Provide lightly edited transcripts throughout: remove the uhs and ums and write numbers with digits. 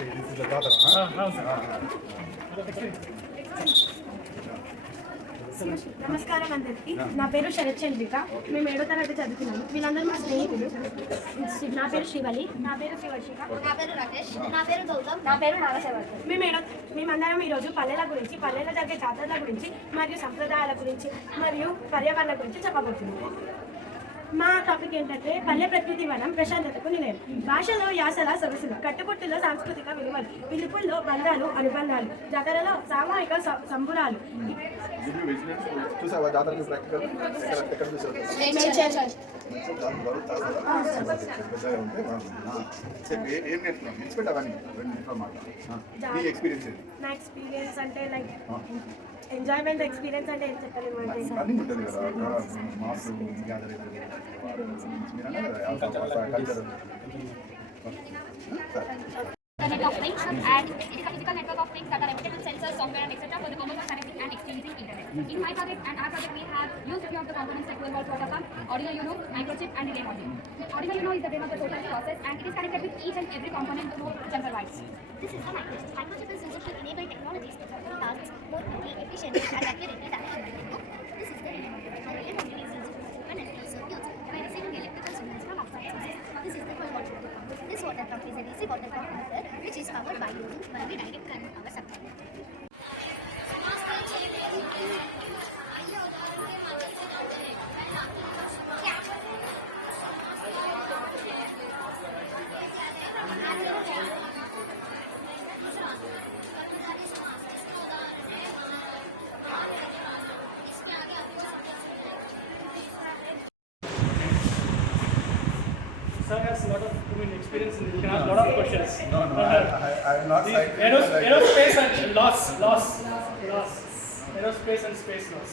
Okay, this is the daughter. నమస్కారం అందరికి. నా పేరు శరత్ చంద్రిక. మేము 7వ తరగతి చదువుతున్నాము. వీళ్ళందరూ మా స్నేహితులు. నా పేరు శివలి. నా పేరు శివర్షిక. నా పేరు రాకేష్. నా పేరు గౌతమ్. నా పేరు నాగశేవర్ధన్. మేమందరం ఈరోజు పల్లెల జరిగే జాతరల గురించి మరియు సంప్రదాయాల గురించి మరియు పర్యావరణ గురించి చెప్పబోతున్నాం. మా టాపిక్ ఏంటంటే పల్లె ప్రకృతి వనం ప్రశాంతతకు నిలయం. భాషలో యాసల సొగసులు, కట్టుబొట్టులో సాంస్కృతిక విలువలు, పిలుపుల్లో బంధాలు అనుబంధాలు, జాతరలో సామూహిక సంబురాలు. నా ఎక్స్పీరియన్స్ అంటే లైక్ ఎంజాయ్మెంట్ ఎక్స్పీరియన్స్ అంటే ఏం చెప్పలేము Internet of things, and it is a physical network of things that are embedded with sensors, software, and etc. for the purpose of connecting and exchanging internet. In my project and our project, we have used a few of the components like 12-volt protocol, Arduino Uno, microchip, and relay module. Arduino Uno is the brain of the total process, and it is connected with each and every component through jumper wires. This is the microchip. Microchip is used to enable technologies to perform tasks more quickly, efficiently, and accurately than a human being. This is the relay module. The relay module is used to open and close circuits by receiving electrical signals from outside sources. This is the 12-volt protocol. This water pump is a DC water pump motor which is powered by using one of the direct current power supply. Sir has a lot of experience in this. He has a lot of questions. No, I'm not Aerospace and loss. Aerospace and space loss.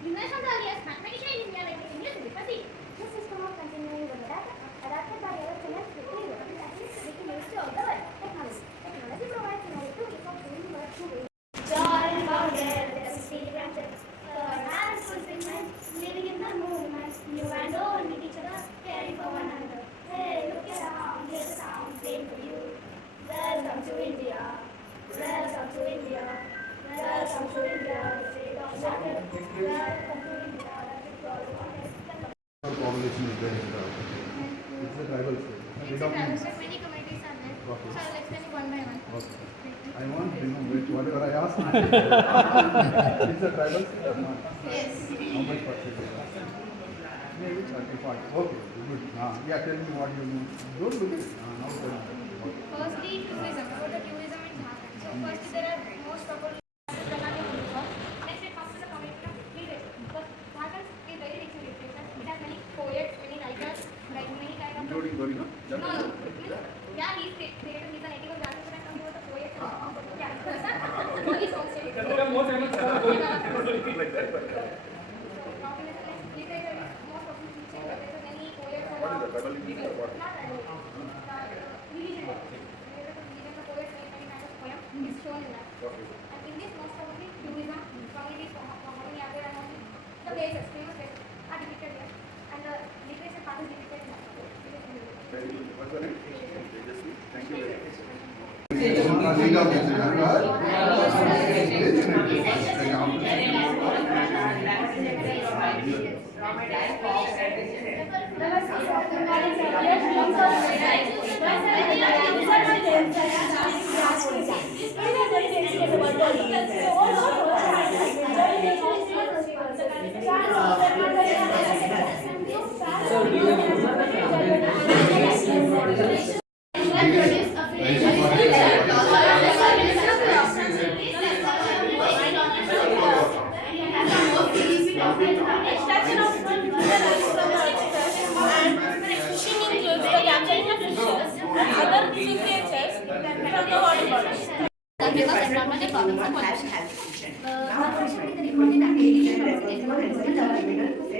Numerous of the earliest mathematicians in India like English and proceed. This system of continuing the data adapted by our finance quickly that is making use of the world. Technology. Technology provides innovative ways of doing work to do. Joy forget the experience. Dance fulfillment, living in the movement. You and all meet each other, caring for one another. Hey, look around, hear the sound, same for you. Welcome to India. Welcome to India. Welcome to India. population is there. It's a tribal state. It's a tribal state. Many communities are there. Okay. So I'll explain it one by one. Okay. I want to know whatever I ask. It's a tribal state or not? Yes. How much percentage? Maybe 30, 40. Okay, good. Yeah, tell me what you know. Don't look at it. Now tell me. Firstly, tourism. About the tourism in Jharkhand. So firstly, there are most probably next it comes to the community of literature. Because Jharkhand is very rich in literature. It has many poets, many writers, like many kind of. Including Gorilla? No. Yeah, he's created. He's a native of Jharkhand. So when comes to the poets, yeah. He's also.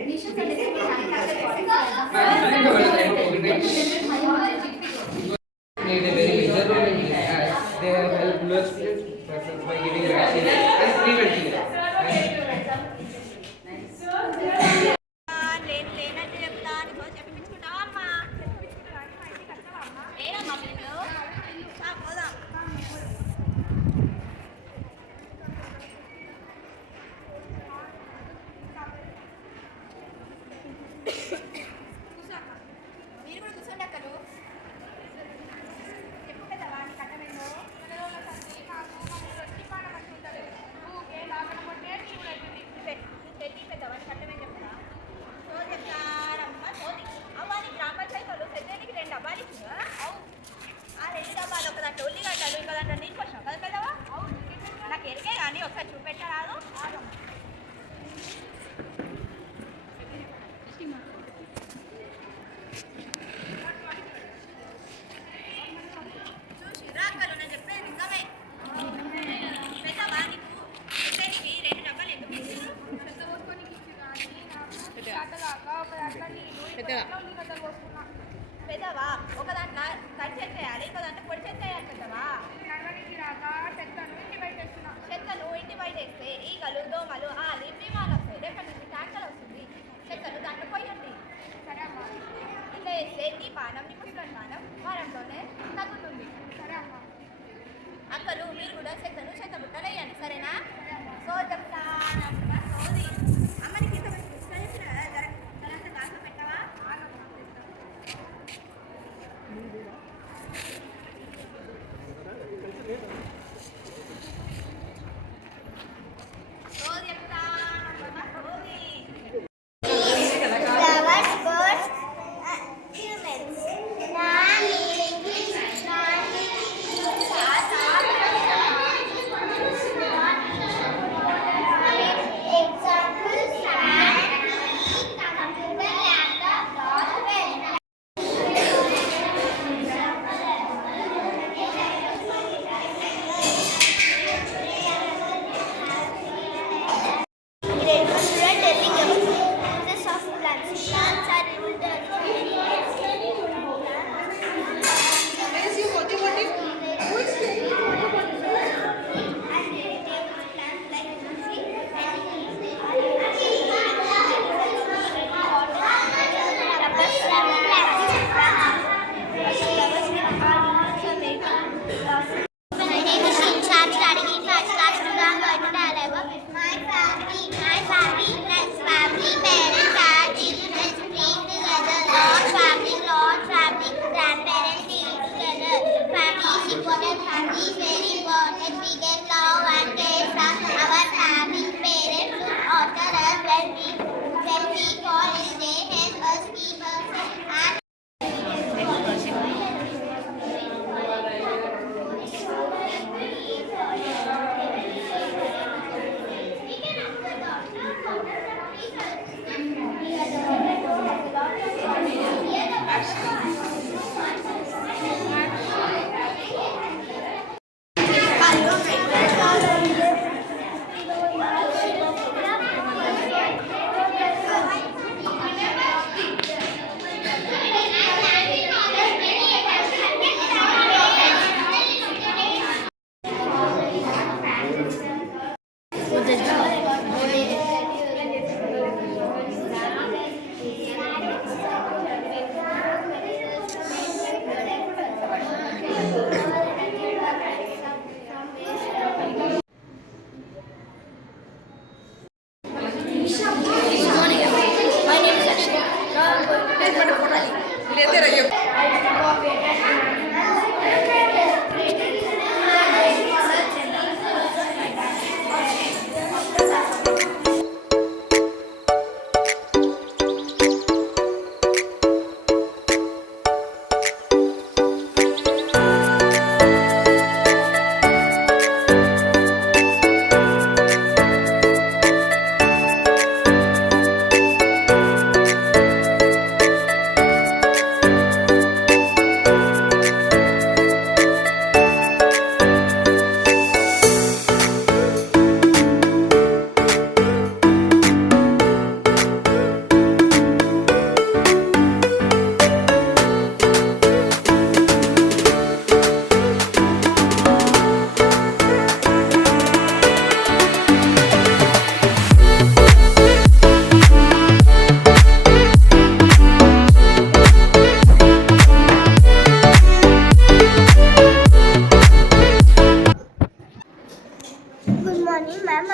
conditions and estimates manufactured products. Played a very major role in this as they have helped most persons by giving vaccine and preventing it. నేను లేనట్టు చెప్తా అని రోజు చెప్పించుకుంటావా అమ్మా ఏనమ్మా మీరు పోదాం మీరు కూడా కూర్చోండి అక్కలు చెప్పుకుంటావా నీ కట్టమేమో పెట్టి పెద్దవా నీ కట్టమేం చెప్తా సో చెప్తారమ్మా సోది అవ్వాలి గ్రామ పంచాయతీ వాళ్ళు పెద్దనికి 2 డబ్బాలు ఇచ్చిందా ఆ 2 డబ్బాలు ఒక దాంట్లో ఉల్లిగడ్డలు ఇంకో దాంట్లో నీళ్ళు పోసినావు కదా పెద్దవా నాకు ఎరికే కానీ ఒకసారి చూపెట్టరాదు చూసిరా అక్కలు నేను చెప్పేది నిజమే పెద్దవా నీకు పెద్దనికి 2 డబ్బాలు ఎందుకు ఇచ్చిండ్రు పెద్దవా ఒక దాంట్లో తడి చెత్త వేయాలి ఇంకో దాంట్లో పొడి చెత్త వేయాలి పెద్దవా చెత్తను ఇంటి బయట వేస్తే ఈగలు దోమలు విమానాలు వస్తాయి రేపటి నుంచి ట్యాంకర్ వస్తుంది చెత్తను దాంట్లో పోయండి సరే అమ్మా ఇట్లా వేస్తే నీ పానం నీ ముసలి పానం వారంలోనే తగ్గుతుంది సరే అమ్మా అక్కలు మీరు కూడా చెత్తను చెత్త బుట్టలు వేయండి సరేనా సో చెప్తానమ్మా సోది అమ్మనికి ఇంత మంచి పుస్తకం చెప్పిన కదా జరంతా దాంట్లో పెట్టవా సోది చెప్తానమ్మా సోది Flowers, birds, humans. Non-English, example, sand,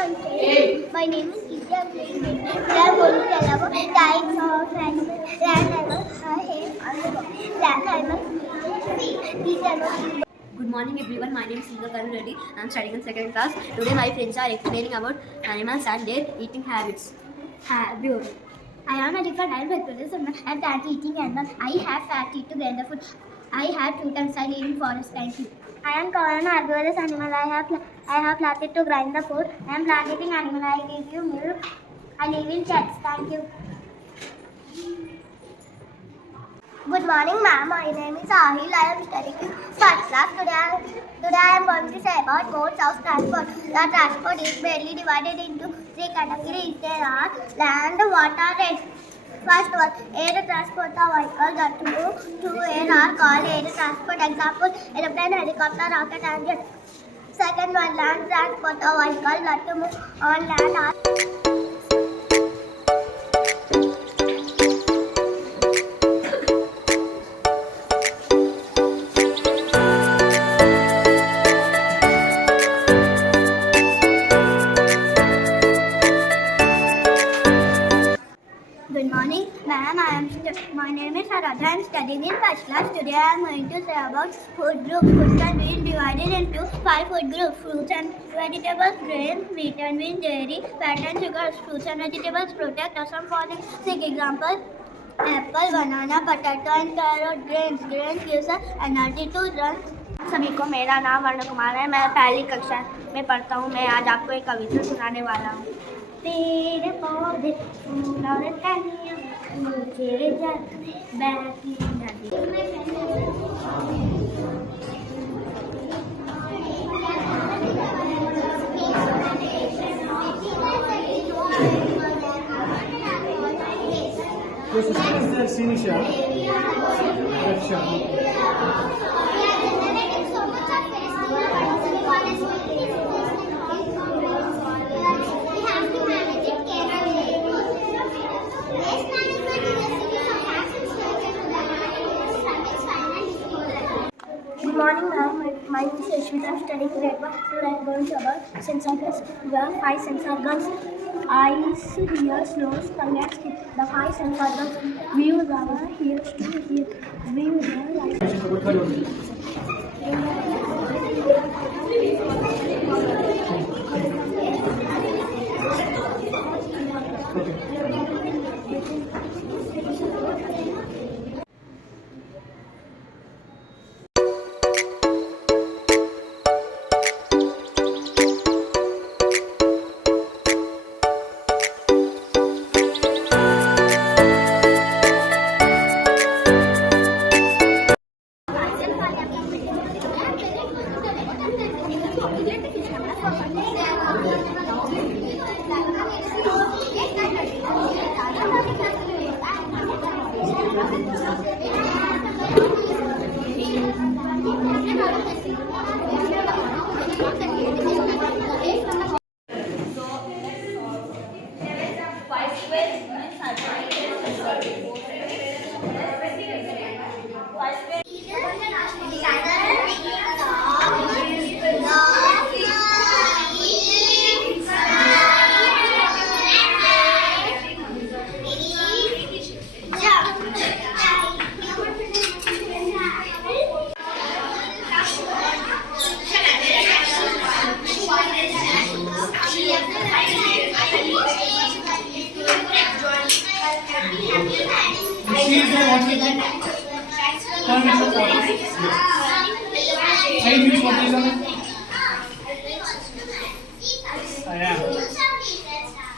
1. My name is Geeta. I'm playing with me. We are going to tell about types of animals. Land animals are hair on the body. Land animals these animals. Good morning everyone, my name is Silva Karun Reddy. I am studying in 2nd class. Today my friends are explaining about animals and their eating habits. I am a different animal and plant eating animal. I have fat eat to get the food. I have 2 times I live in forest. Thank you. I am common herbivorous animal. I have planted to grind the food. I am plant eating animal. I give you milk. I live in cats. Thank you. Good morning, ma'am. My name is Ahil. I am studying in 1st class. Today I am going to say about modes of transport. The transport is mainly divided into 3 categories. There are land, water, and first one, air transport. The vehicles that move through air are called air transport. Example, aeroplane, helicopter, rocket, and jet. Second one, land transport. The vehicles that move on land are Good morning, ma'am. My name is Aradha. I am studying in 1st class. Today I am going to say about food groups. Foods are being divided into 5 food groups: fruits and vegetables, grains, meat and bean, dairy, fat and sugars. Fruits and vegetables protect us from falling sick. Example: apple, banana, potato and carrot. Grains gives us energy to run. सभी को मेरा नाम वर्ण कुमार है। मैं पहली कक्षा में पढ़ता हूँ। मैं आज आपको एक कविता सुनाने वाला हूँ। पेड़ पौधे फूल और टहनियाँ ऊंचे जल में बहती नदी। This is the scenic Good morning, ma'am. My name is Ashwita. I'm studying grade 1. Today I'm going to about sensor guns. We have 5 sensor guns: eyes, ears, nose, tongue, and skin. The 5 sensor guns we use our ears to hear. We use our eyes.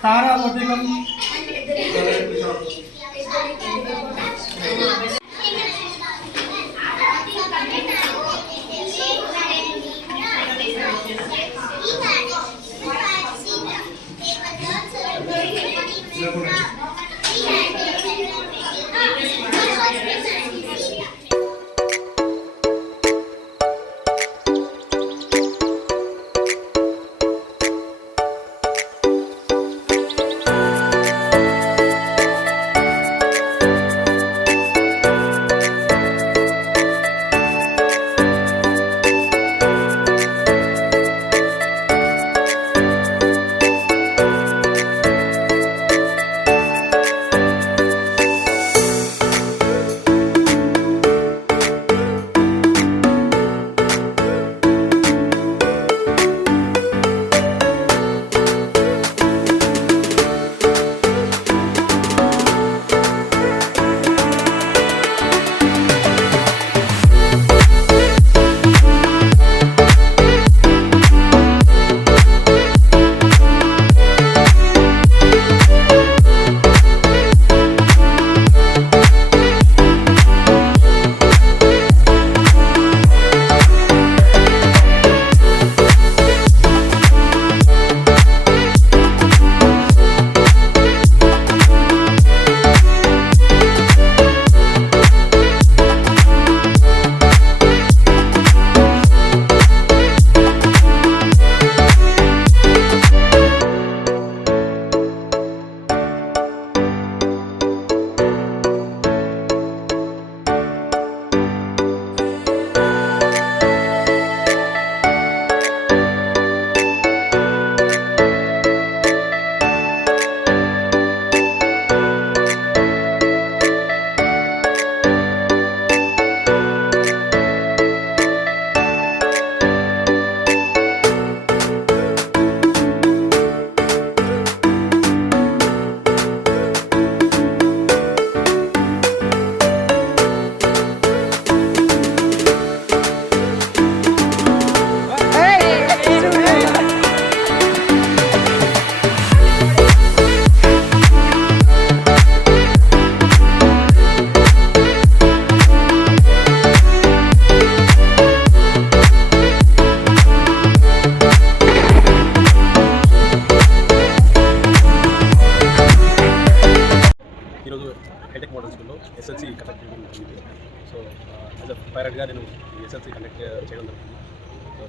Tara, what do you come?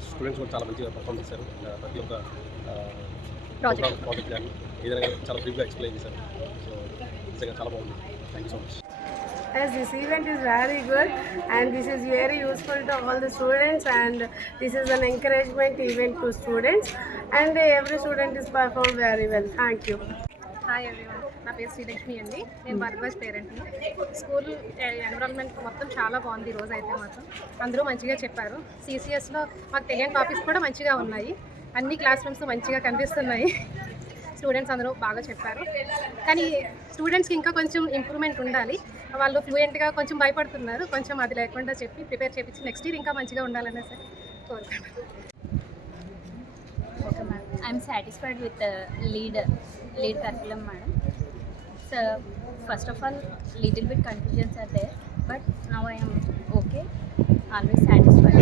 Students కూడా చాలా మంచిగా perform చేశారు. ప్రతి ఒక్క project కానీ ఏదైనా చాలా బ్రీఫ్గా ఎక్స్ప్లెయిన్ చేశారు. సో నిజంగా చాలా బాగుంది. Thank you so much. As this event is very good and this is very useful to all the students, and this is an encouragement event to students, and every student is performed very well. Thank you. Hi everyone, నా పేరు శ్రీలక్ష్మి అండి. నేను Bharadwaj పేరెంట్ని. School environment మొత్తం చాలా బాగుంది. ఈరోజు అయితే మాత్రం అందరూ మంచిగా చెప్పారు. సిసిఎస్లో మాకు తెలియని టాపిక్స్ కూడా మంచిగా ఉన్నాయి. అన్ని క్లాస్ రూమ్స్ మంచిగా కనిపిస్తున్నాయి. స్టూడెంట్స్ అందరూ బాగా చెప్పారు. కానీ స్టూడెంట్స్కి ఇంకా కొంచెం ఇంప్రూవ్మెంట్ ఉండాలి. వాళ్ళు ఫ్లూయెంట్గా కొంచెం భయపడుతున్నారు. కొంచెం అది లేకుండా చెప్పి ప్రిపేర్ చేయించి నెక్స్ట్ ఇయర్ ఇంకా మంచిగా ఉండాలనేసి కోరుకుంటున్నాను. Okay, ma'am. I'm satisfied with the lead curriculum, madam. So, first of all, little bit confusions are there, but now I am okay. Always satisfied.